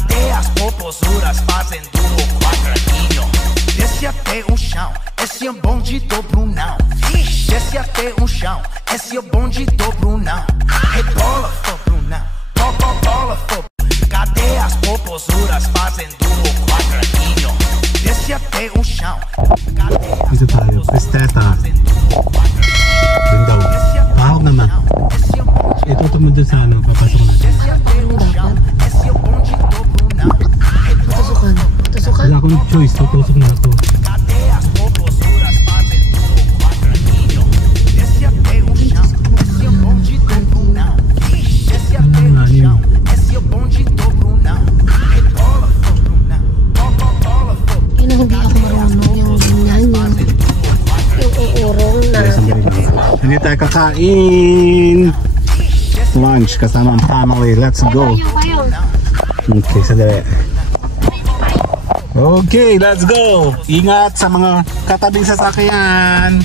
Cadê as popozuras fazendo o quadradinho? Desce até o chão, esse é bonde do Brunão. Desce até o chão, esse é bonde do Brunão. Rebola, fô, Brunão, bola, fô. Cadê as popozuras fazendo o quadradinho? Desce até o chão. Dito tayo, Esteta. Bundaw. Pahog naman. Ito tumod doon sa ano, papasok natin. Tusukan. Tusukan? Wala akong choice, tutusok na ako. Hindi tayo kakain lunch kasama ang family. Let's go. Okay, sadali. Okay, let's go. Ingat sa mga katabing sasakyan.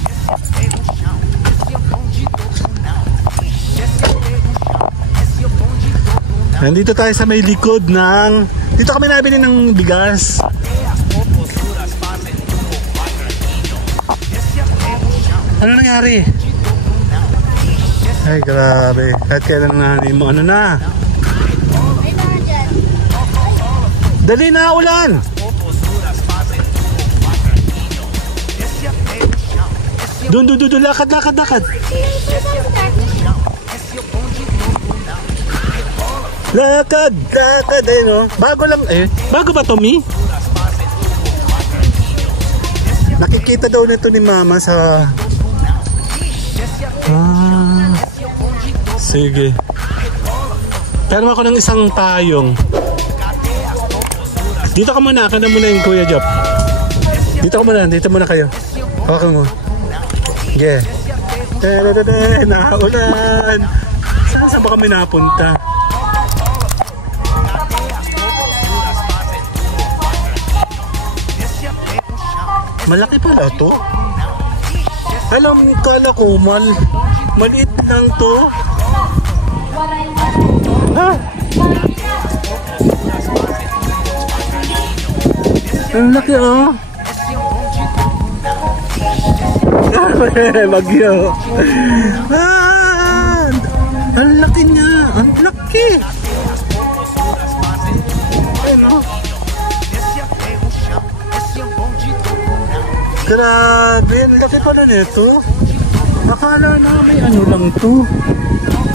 Nandito tayo sa may likod ng... Dito kami nabili ng bigas. Ano nangyari? Ay, grabe. Kahit kailan na mo ano na. Dali na, ulan! Doon, lakad. Lakad, eh, no? Bago lang, eh. Bago ba to, Mi? Nakikita daw nito ni Mama sa... Sige. Pero ako ng isang payong. Dito ka muna yung Kuya Jop. Dito muna kayo. Okay mo. Yeah. Naulan. Saan ba kami napunta? Malaki pala to. Alam, kala ko maliit lang to. Ha? Ang laki, oh. Bagyo. Ang laki niya. Ang laki. Ano? Grabe, ang laki pala nito. Akala na may ano lang to.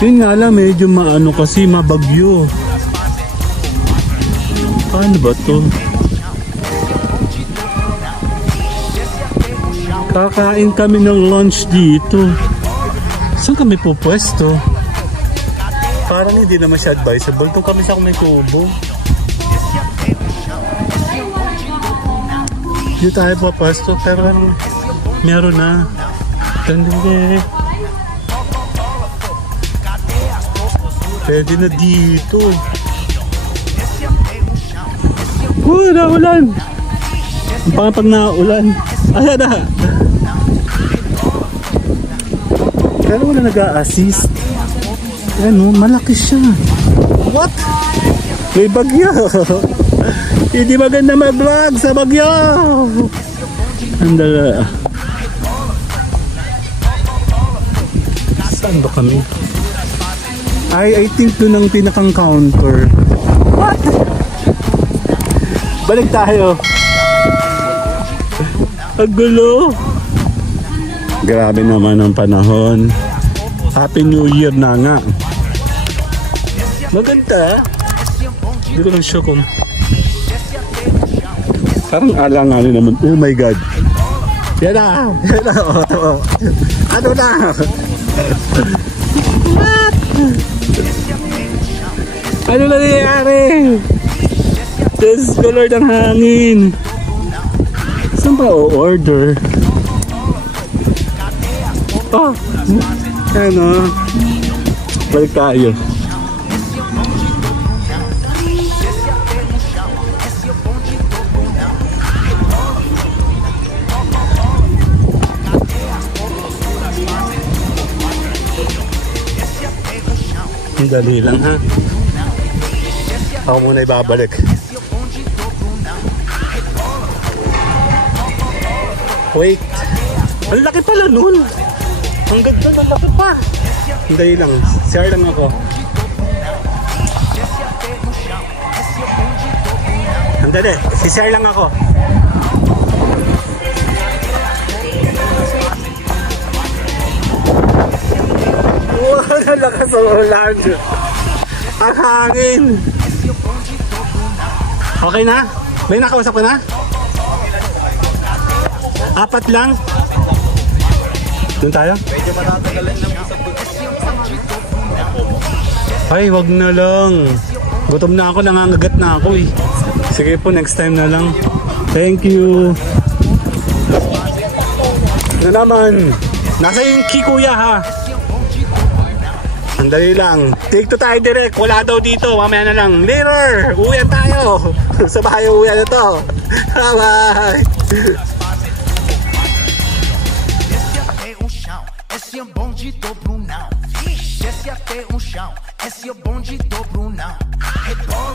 Yun nga lang, medyo maano kasi mabagyo. Paano ba to? Kakain kami ng lunch dito. Saan kami pupwesto? Parang hindi naman siya advisable. Doon kami sa may kubo. Hindi tayo pupwesto, pero meron na. Tandang. Pwede na dito. Naulan. Ang pangapag naulan. Ayan na. Pero wala nag-a-assist. Ano, malaki siya. What? May bagyo. Hindi maganda mag-vlog sa bagyo. Andala. Saan ba kami? I think doon ang pinakang counter. What? Balik tayo. Ang gulo. Grabe naman ang panahon. Happy New Year na nga. Maganda. Hindi ko lang sure kung parang alanganin naman. Oh my God. Yan na. Ano na? What? Ano na nangyayari? This color ng hangin. Saan ba o-order? Oh, ano? Balik tayo. Dali lang, ha? Ako muna ibabalik. Wait. Ang laki pala nun. Hanggang doon, ang laki pa. Hindi lang. Share lang ako. Andali. Si-share lang ako. Wow, nalakas ang ulan. Ang hangin. Okay na? May nakausap ka na? 4 lang? Doon tayo? Medyo matatagalin lang po sa Ay, wag na lang. Gutom na ako, nangangagat na ako eh. Sige po, next time na lang. Thank you. Ano naman? Nasa yung key kuya ha? Andali lang. Take to tayo direct. Wala daw dito. Mamaya na lang. Later! Uwian tayo. Sa bahay uwian na to. Bye-bye! Esse é o bonde do Brunão. Desce até o chão. Esse é o bonde do Brunão. Rebola.